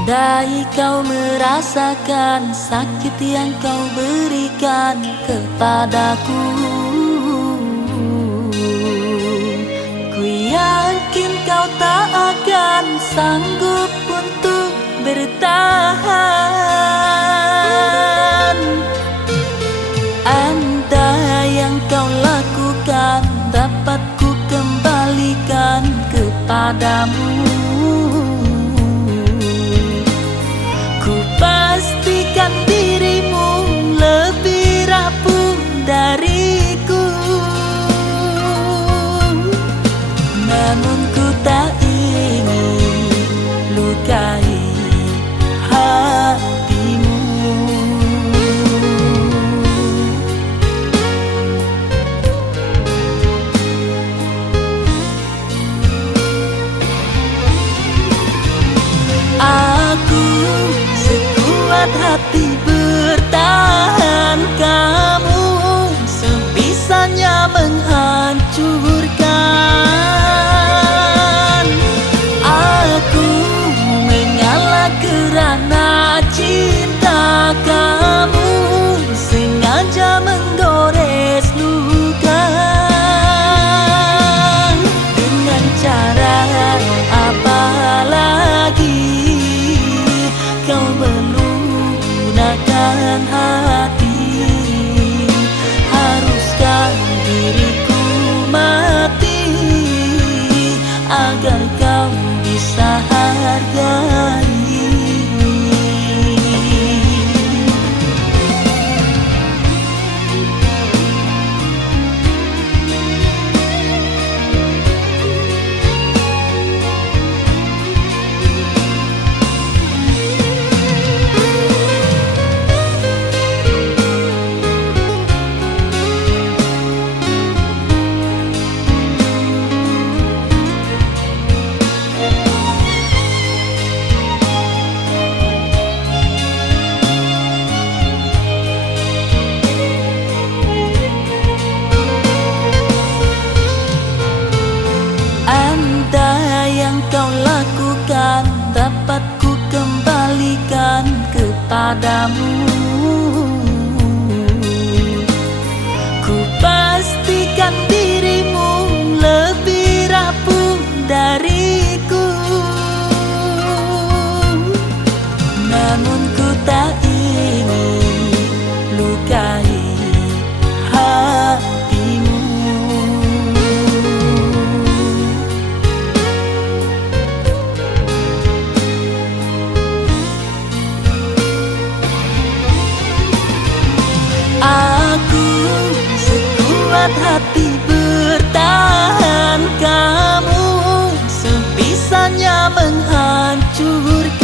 Andai kau merasakan sakit yang kau berikan kepadaku, ku yakin kau tak akan sanggup untuk bertahan. Andai yang kau lakukan dapat ku kembalikan kepadamu, pastikan dirimu lebih rapuh dariku. Namun ku tak ingin lukai hatimu. Aku sekuat hati bertahan, kamu sebisanya menghancurkan. Aku mengalah kerana cinta, kamu sengaja menggores luka. Dengan cara apa lagi kau melunakkan hati? Haruskah diriku mati agar kau bisa hargai? Kau lakukan dapat ku kembalikan kepadamu, ku pastikan dirimu lebih rapuh dariku. Namun ku tak ingin lukai hatimu. Aku sekuat hati bertahan, kamu sebisanya menghancurkan.